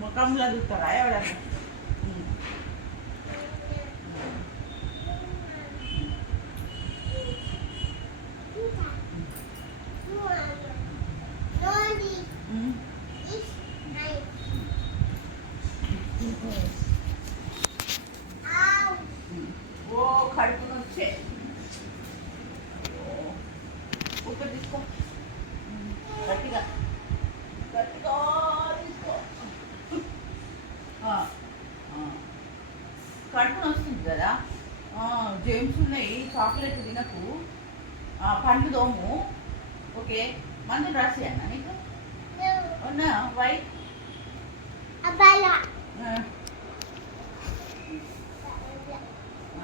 ముఖంలో చూస్తారా ఎవడన్నా? ఓ కడుపు నొచ్చే ఉప్పు తీసుకో, గట్టిగా గట్టిగా తీసుకో. కడుపు నొస్తుంది కదా, జేమ్స్ ఉన్నాయి, చాక్లెట్ తినకు, పండ్లు దోము. ఓకే, మందులు రాసి అన్న నీకు ఉన్నా వై